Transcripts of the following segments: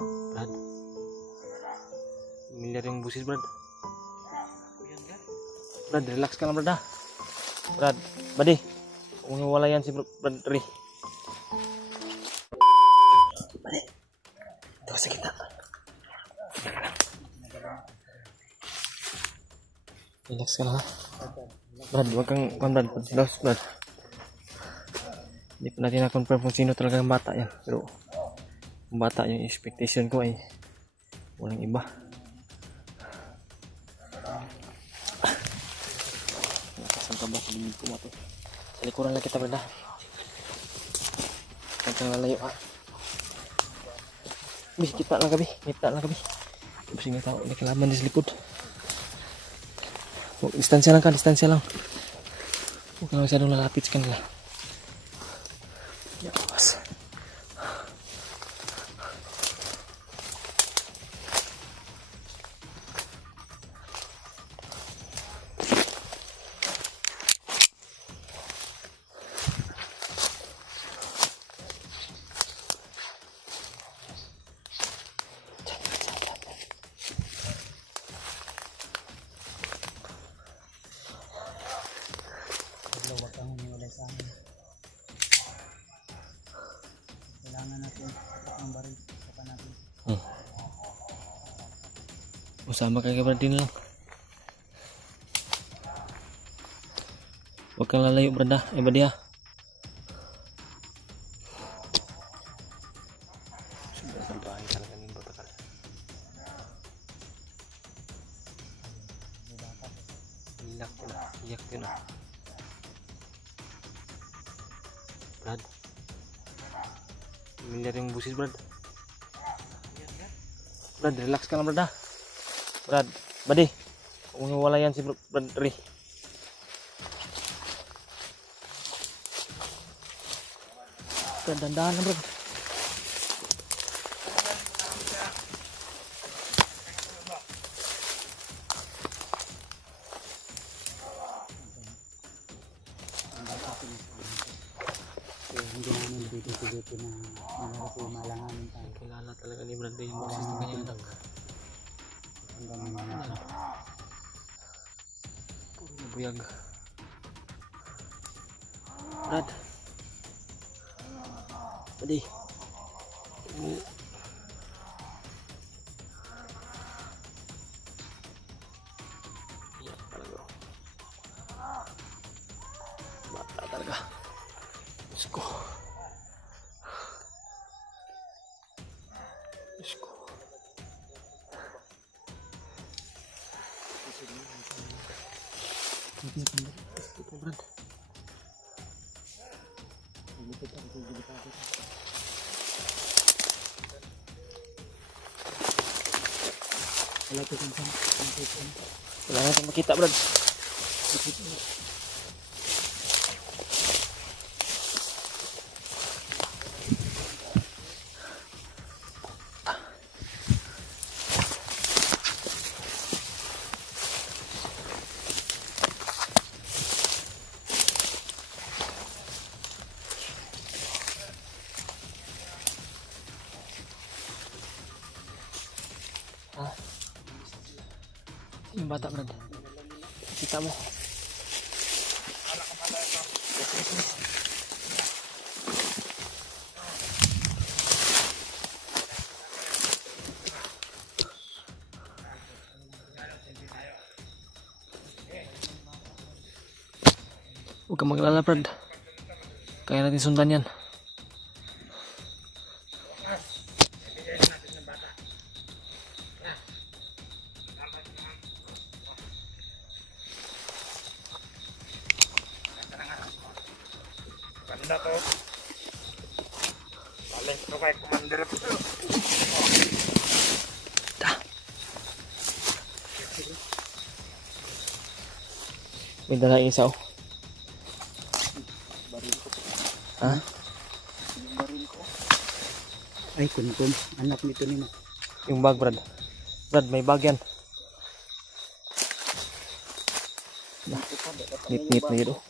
Brad, familiar yung busis, Brad. Brad, relax ka lang, Brad, ha? Brad, buddy, kung wala yan si Brad Ri. Buddy, ito sa kita. Relax ka lang, ha? Brad, huwag kang, Brad, Brad. Hindi pa natin na-confirm kung sino talaga ang bata yan. Pero, ang bata yung expectation ko ay walang iba. Saan ka ba? Sa limit ko mato. Sa likuran lang kita, Brad, ha? Huwag kang lalayo, ha? Bis, kita lang kami. Kasi nga tao, may kalaban di sa likod. Distansya lang ka, distansya lang. Huwag kang masyadong lalapit sa kanila. Yawas. Huwag kang humiwalay sa amin. Kailangan natin ang baril sa natin. Usama ka Brad din lang. Huwag kang lalayo, Brad, ha? Buddy, ha? Sudah salbahe talaga ng batakal. Iyak ko na. Brad, familiar yung busis, Brad. Brad, relax ka lang, Brad, ha? Brad, buddy, kung wala yan si Brad Ri. Brad, dandahan na, Brad. Hindi namin dito na malaki malanganin tayo. Kilala talaga ni Brad yung busis ng kanyang anak. Hanggang naman. Puro buyag. Brad, buddy. Iyak talaga. Bata talaga. Diyos ko. Diyos ko. Ito, Brad. Wala ko kung saan. Wala na itong makita, Brad. Yung bata, Brad. Kita mo. Huwag kang maglala, Brad. Kaya natin sundan yan. Ganda to. Balik to kay Commander. May dala isa, oh. Baril ko. Ha? Yung baril ko. Ay, kunkun. Anak nito nino. Yung bag, Brad. Brad, may bag yan. Nip-nip na yun, oh.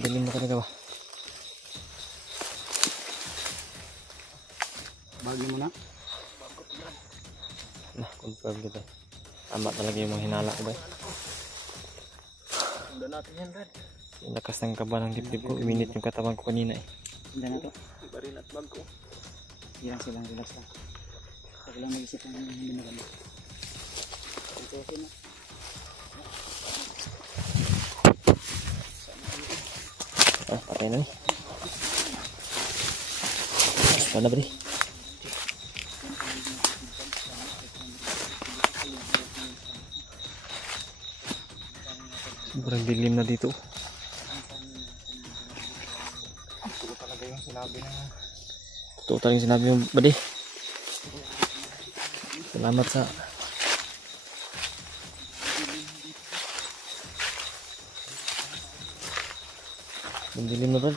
Galing na talaga ba? Bagi mo na. Nah, confirm gitu. Tama talaga yung mga hinala ko ba. Sundan natin yan, Brad. Yung lakas ng kaba ng dibdib ko, iminit yung katawan ko kanina eh. Sundan na to. Baril at bag ko. Relax lang, relax lang. Pag lang mag-isip ng hindi maganda. Ito okay na. Ah, patay na eh. Wala ba rin? Sobrang dilim na dito. Ito talaga yung sinabi ng Totoo talaga yung sinabi yung buddy. Salamat sa ang dilim na Brad.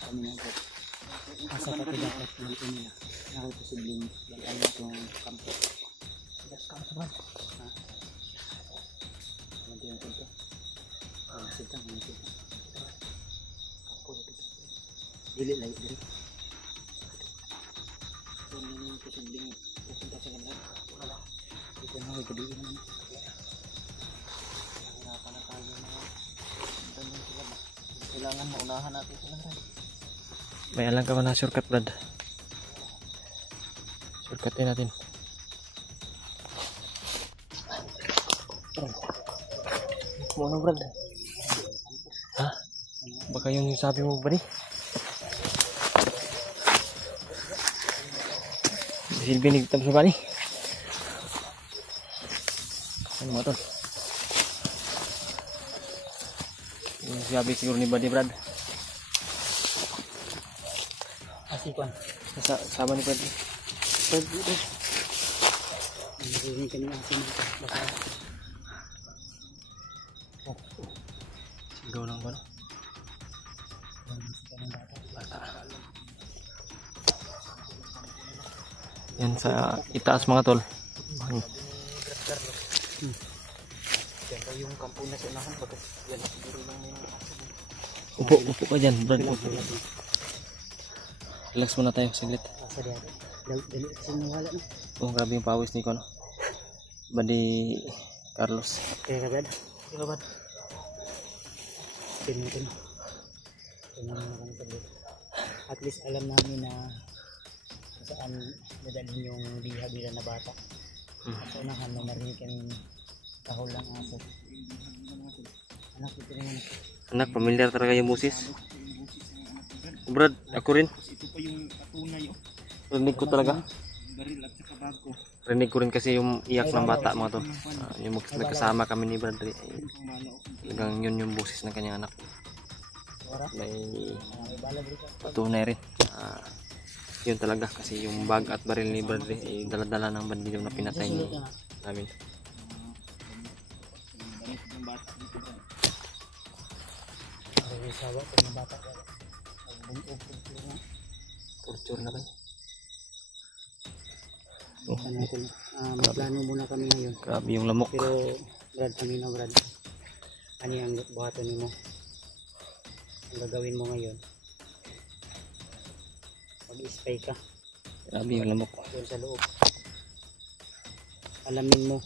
Kami na, Brad. Asa pa ito dapat dito nila. Nakapasibleng lalala itong kampo. Yes, kampo, Brad. Ha? Nanti natin ito. Masitang. Kampo dito. Dili layo diri. Kung nang posibleng pupunta sa landan. Wala. Dito na ako gabihin naman. Hirapan na tayo na tanong sila ba? Kailangan maunahan natin sila, Brad. May alam ka ba na shortcut Brad? Shortcutin natin. Ano Brad? Ha? Baka yung sabi mo ba rin? Silbinig tam sa bani. Ano mo to? Yung sabi siguro ni Buddy Brad. Asikuan. Sama ni Brad. Brad, dito. Narinig kanina kasi nito. Baka sigaw lang ba? Yan sa itaas mga tol. yan daw yung kampo na sa unahan. Baka yan siguro lang may mga aso. Upo ka dyan, Brad. Upo. Relax muna tayo, saglit. Asa diyan. Dali kasi nawala na. Oh, grabe yung pawis ni Kono. Buddy Carlos. Kaya ka, Brad? Kaya ka, Brad? Tingnan. Tingnan mo kami saglit. At least alam namin na saan nadalhin yung biha-biha na bata. Sa unahan na marinig kami kahol lang aso. Anak, ito naman. Anak, pamilyar talaga yung busis. Brad, ako rin. ito pa yung patunay oh. Rinig ko talaga. Baril at saka bag ko. Rinig ko rin kasi yung iyak ng bata mga to. Yung nagkasama kami ni Brad. Talagang yun yung busis ng kanyang anak. May Bala dito. patunay rin. Yun talaga kasi yung bag at baril ni Brad ay dala-dala ng bandido na pinatay ni namin. Ng bata dito ba? Ay, sawa ko na bata. Torture na ba? Magplano muna kami ngayon. Grabe yung lamok. Pero Brad, Brad, ano yung buhaton mo? Ang gagawin mo ngayon? Mag-spy ka Grabe yung lamok. doon sa loob. Alamin mo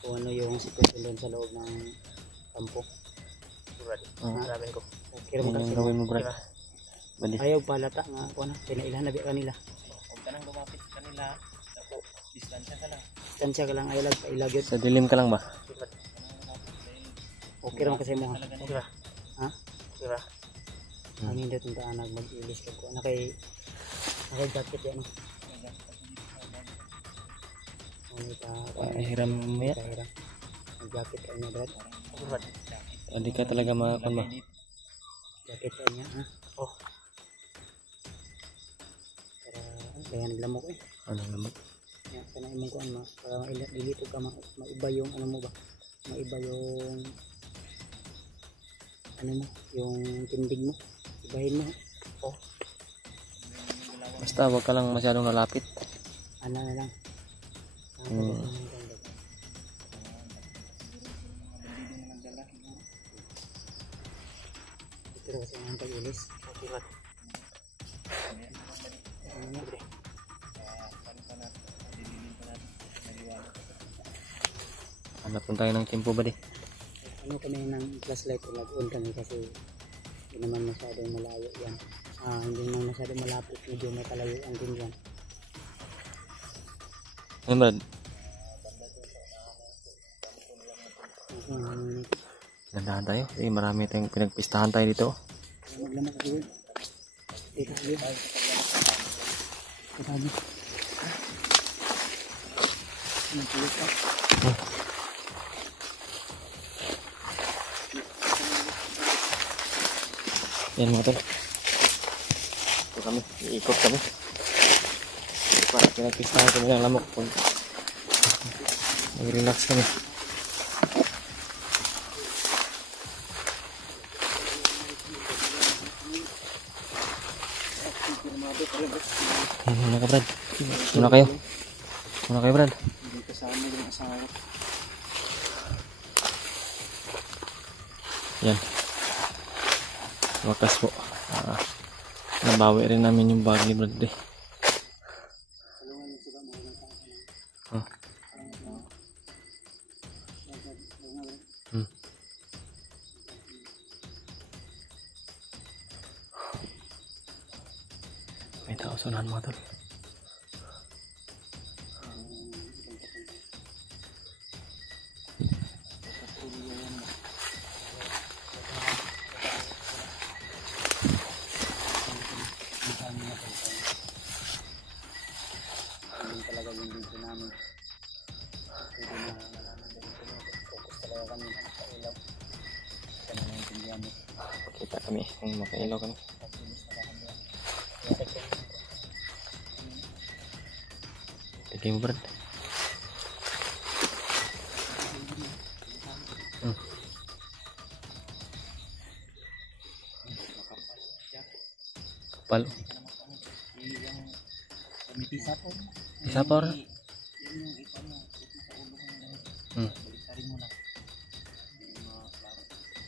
kung ano yung sitwasyon doon sa loob ng kampo. Brad, sabi ko. Okay, Yan yung gawin mo Brad. Bali. Ayaw palata nga ako na, pinailan na kanila. Huwag ka nang lumapit sa kanila. Ako, distansya ka lang. Distansya ka lang, ayaw lang pailagyot. Sa dilim ka lang ba? Okay naman kasi mo. Okay ba? Ha? Okay ba? Ang hindi itong taanag mag-ilis ka ko. Naka-jacket yan. Hiram mo yan. Nag-jacket ka niya, Brad. Hindi ka talaga makakon ba? Jacket ka niya, ha? Oh. Kaya naglamok eh. Anong lamok? Yan, kanain mong kuhan ma. Para dilito ka, maiba yung ano mo ba? Maiba yung ano mo, yung tindig mo. Ibahin mo. Oh. Basta wag ka lang masyadong nalapit. Ano na lang. Ito kasi ang pag-ilis. Okay, Brad. Ano nga, Bre? Hanap tayo ng tempo ba di? Ano kami ng flashlight, lag-on kami kasi hindi naman masyadong malayo yan. Hindi naman masyadong malapit, medyo may kalayuan din yan. Ayun Brad, nandahan tayo. Marami tayong pinagpistahan tayo dito. Maglamak ako yun. Dito ulit. Katabi. Nagpulit ka. Yan mga tol. Ito kami, iikot kami. Para pinagpistahan kami ng lamok. Mag-relax kami. Muna ka Brad. Muna kayo. Muna kayo Brad. Hindi kasama yung asawa. Yan. Wakas po. Nabawi rin namin yung bag ni Brad eh. May tao sa unahan mga tol. Talaga yung dito namin. Pwede na focus talaga kami sa ilaw. Kasi nanaintindihan mo. Kita kami kung makailaw kami. Lagay mo Brad. Kapal. Isa po. Isa pa rin. Yung ipa mo sa ulo mo. Baliktarin mo lang.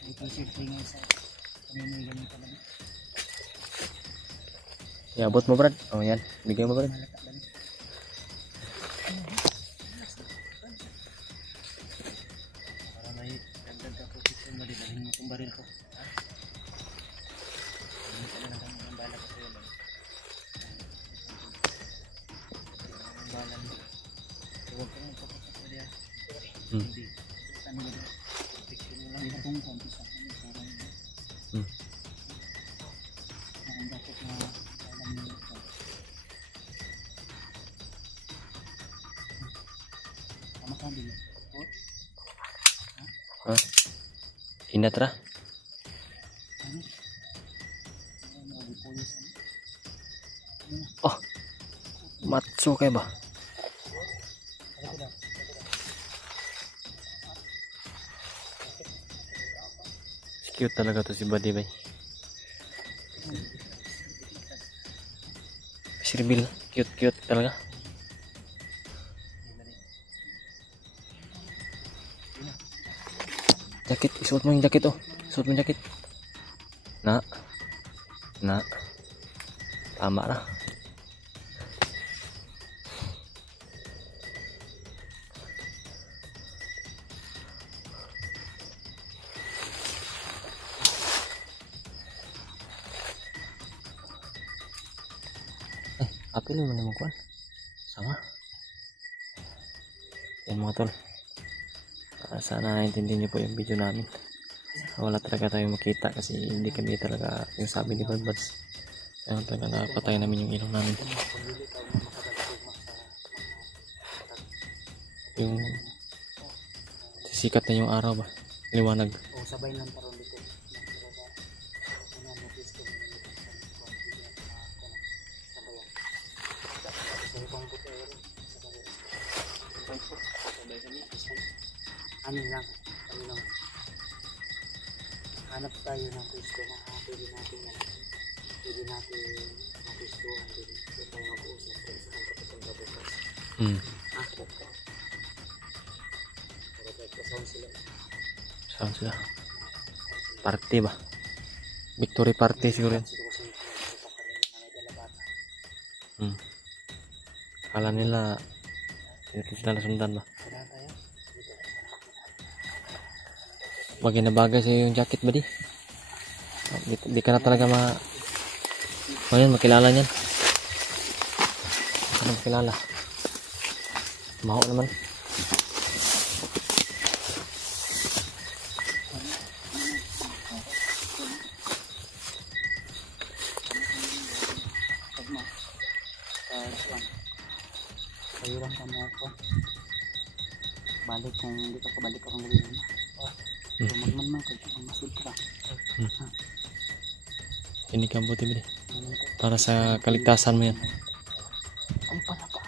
May t-shirt rin nga isa. Kami mo yung ganito lang. Iabot mo Brad. Oh yan. Bigay mo Brad. Malata lang. Para may ganda ka po dito. Madidalhin mo itong baril ko. Hindi ka na lang ang bala ko sa'yo. Ang bala mo. Huwag ka nang papapas na diyan. Hindi. Saan mo dito? Picture mo lang. Dito kong konti sa akin. Ang dapat na alam mo ito. Tama ka din. Inatra. Ano? Ano? Pulis ano? Oh. Matso kayo ba? Cute talaga to si Buddy bay. Sirbil, cute talaga. Jaket, isuot mo yung jaket oh. Isuot mo yung jaket. Na. Tama na. Apil mo naman kuan. Sama. Yan mga tol. Sana naintindihan niyo po yung video namin. Wala talaga tayong makita kasi hindi kami talaga yung sabi ni Bad Buds. Kaya talaga napatay namin yung ilaw namin. Yung sisikat na yung araw ba? Liwanag. O sabay lang parang dito. Ano lang, hanap tayo ng pwesto na pwede natin mapwestuhan din. Doon tayo mag-uusap rin sa kapatid bukas. Para kahit kasawan sila. Saan sila? Party ba? Victory party siguro yun. Kala nila dito sila nasundan ba? Kaya tayo, dito. Bagay na bagay sa'yo yung jacket ba di? Di ka na talaga makilala niyan. Di ka na makilala. Maho naman. Kayuran ka mo ako. Balik kung hindi ka kabalik akong gawin mo. Magman kay kung masud ka. Ini ka buti ba di? Para sa kaligtasan mo yan. Ay pala ka.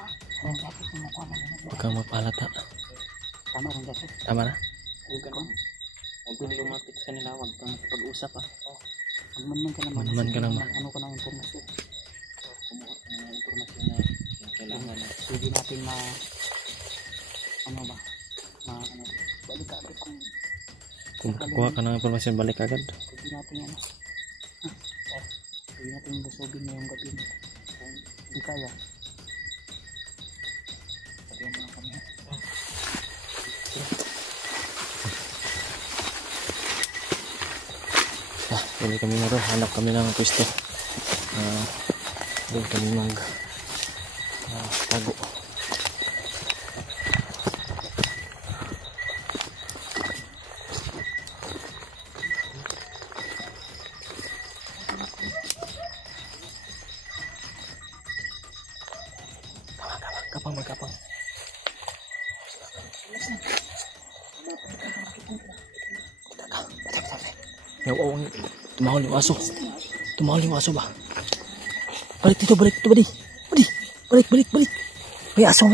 Ang jacket mo ko na. Huwag kang mapalata. Tama rin jacket. Tama na? Huwag kang lumapit sa kanila, huwag kang pag-usap ha. Magman ka naman. Magman ka naman. Ano ka ng impormasyon? Kumuha ka ng impormasyon na kailangan na. Hindi natin balik ka agad Kung kukuha ka ng informasyon, balik agad. hindi natin hindi natin busugin ngayong gabi nito. Kung hindi kaya sabihan mo lang kami. Bili kami na rin. Hanap kami ng pwesto. Doon kami tago. Magkapang. Tumahol yung aso. Ba? Balik dito, balik. Balik. May aso.